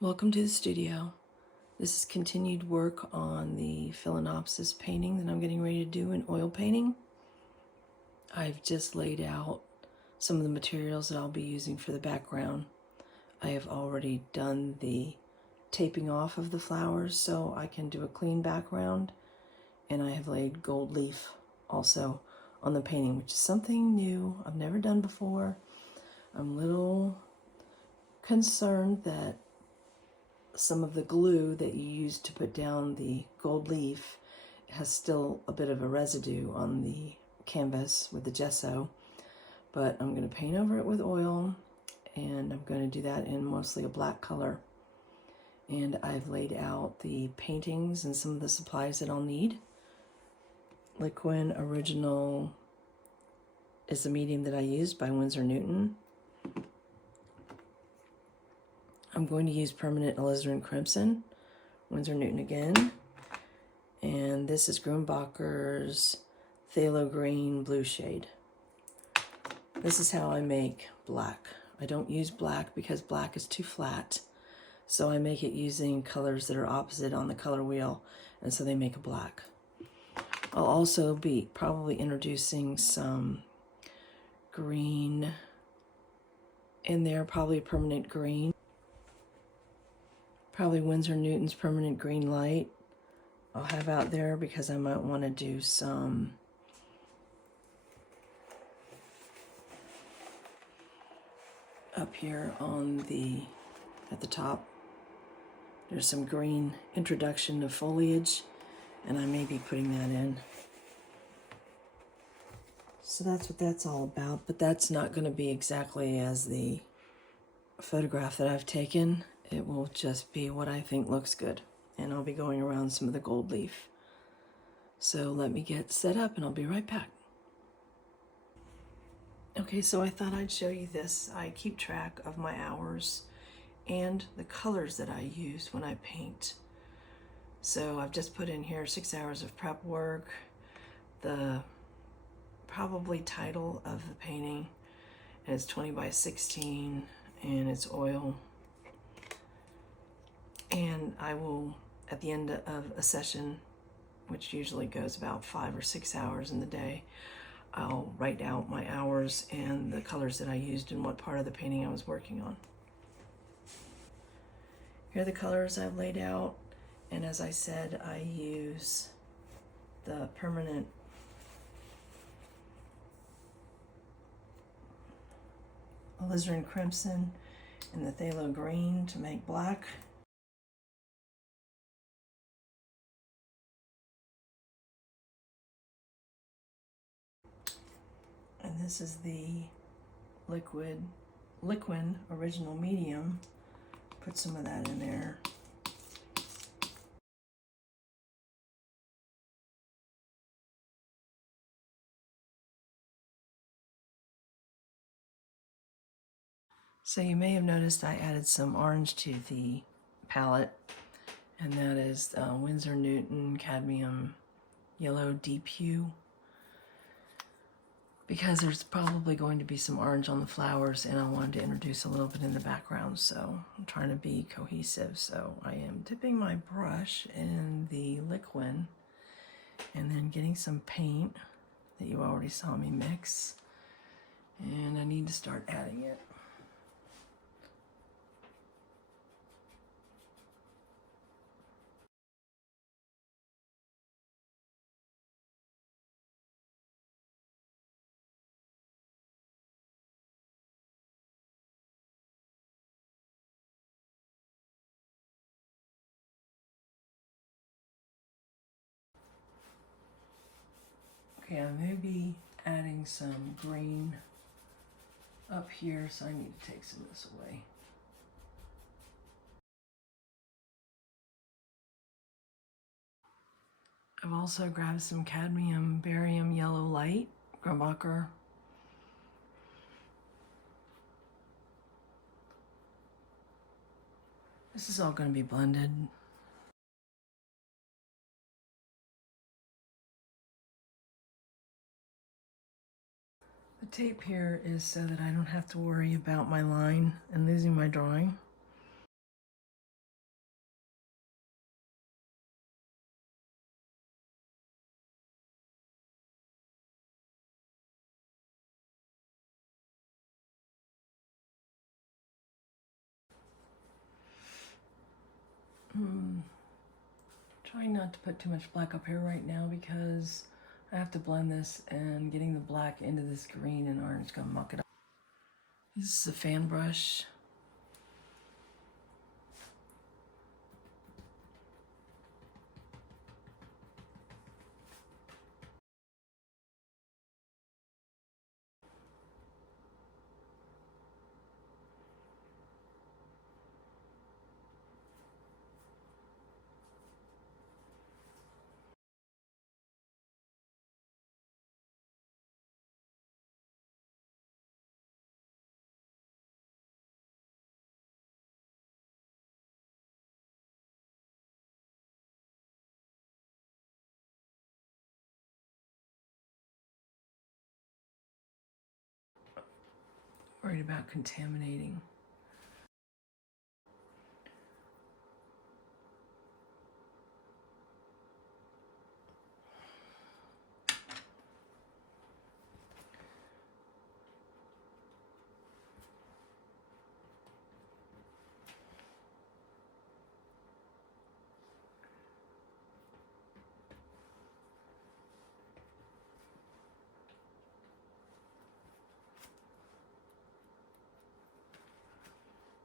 Welcome to the studio. This is continued work on the Phalaenopsis painting that I'm getting ready to do in oil painting. I've just laid out some of the materials that I'll be using for the background. I have already done the taping off of the flowers so I can do a clean background, and I have laid gold leaf also on the painting, which is something new I've never done before. I'm a little concerned that some of the glue that you use to put down the gold leaf has still a bit of a residue on the canvas with the gesso, but I'm going to paint over it with oil, and I'm going to do that in mostly a black color. And I've laid out the paintings and some of the supplies that I'll need. Liquid Original is the medium that I used by Winsor Newton. I'm going to use permanent alizarin crimson, Winsor Newton again. And this is Grumbacher's Phthalo Green Blue Shade. This is how I make black. I don't use black because black is too flat. So I make it using colors that are opposite on the color wheel, and so they make a black. I'll also be probably introducing some green in there, probably permanent green. Probably Winsor Newton's Permanent Green Light I'll have out there because I might want to do some up here on at the top. There's some green introduction to foliage, and I may be putting that in. So that's what that's all about, but that's not going to be exactly as the photograph that I've taken. It will just be what I think looks good, and I'll be going around some of the gold leaf. So let me get set up and I'll be right back. Okay, so I thought I'd show you this. I keep track of my hours and the colors that I use when I paint. So I've just put in here 6 hours of prep work, the probably title of the painting, and it's 20 by 16, and it's oil. And I will, at the end of a session, which usually goes about 5 or 6 hours in the day, I'll write out my hours and the colors that I used and what part of the painting I was working on. Here are the colors I've laid out, and as I said, I use the permanent alizarin crimson and the phthalo green to make black. And this is the liquid original medium. Put some of that in there. So you may have noticed I added some orange to the palette, and that is Winsor Newton Cadmium Yellow Deep Hue, because there's probably going to be some orange on the flowers, and I wanted to introduce a little bit in the background, so I'm trying to be cohesive. So I am dipping my brush in the liquid and then getting some paint that you already saw me mix, and I need to start adding it. Okay, I may be adding some green up here, so I need to take some of this away. I've also grabbed some cadmium barium yellow light, Grumbacher. This is all going to be blended. The tape here is so that I don't have to worry about my line and losing my drawing. Trying not to put too much black up here right now because I have to blend this, and getting the black into this green and orange is gonna muck it up. This is a fan brush. Worried about contaminating.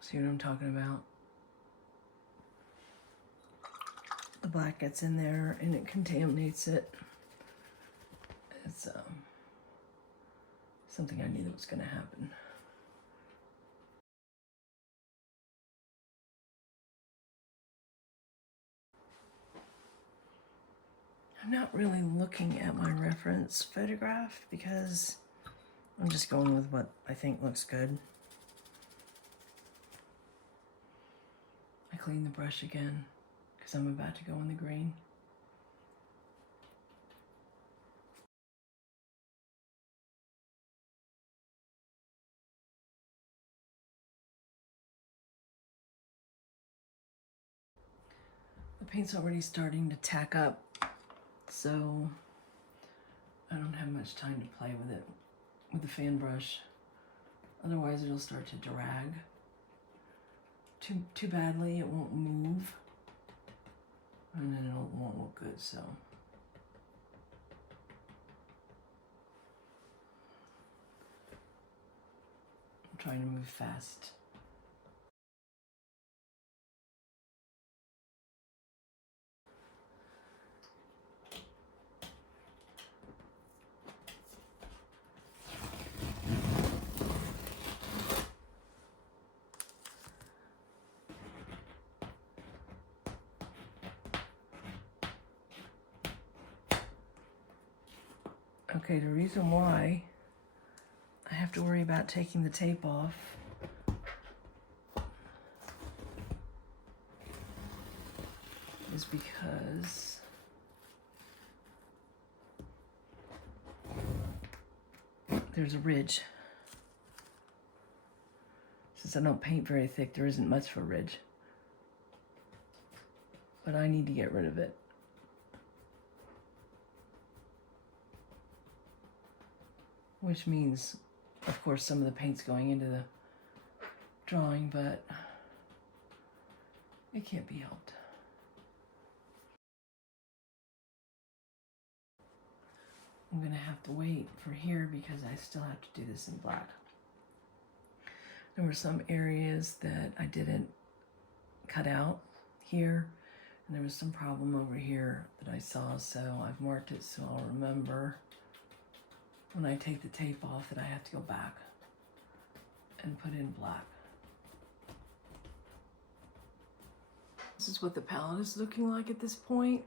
See what I'm talking about? The black gets in there and it contaminates it. It's something I knew that was going to happen. I'm not really looking at my reference photograph because I'm just going with what I think looks good. I clean the brush again because I'm about to go in the green. The paint's already starting to tack up, so I don't have much time to play with it with the fan brush. Otherwise it'll start to drag too badly. It won't move, and then it won't look good. So I'm trying to move fast. Okay, the reason why I have to worry about taking the tape off is because there's a ridge. Since I don't paint very thick, there isn't much of a ridge. But I need to get rid of it. Which means, of course, some of the paint's going into the drawing, but it can't be helped. I'm gonna have to wait for here because I still have to do this in black. There were some areas that I didn't cut out here, and there was some problem over here that I saw, so I've marked it so I'll remember when I take the tape off that I have to go back and put in black. This is what the palette is looking like at this point.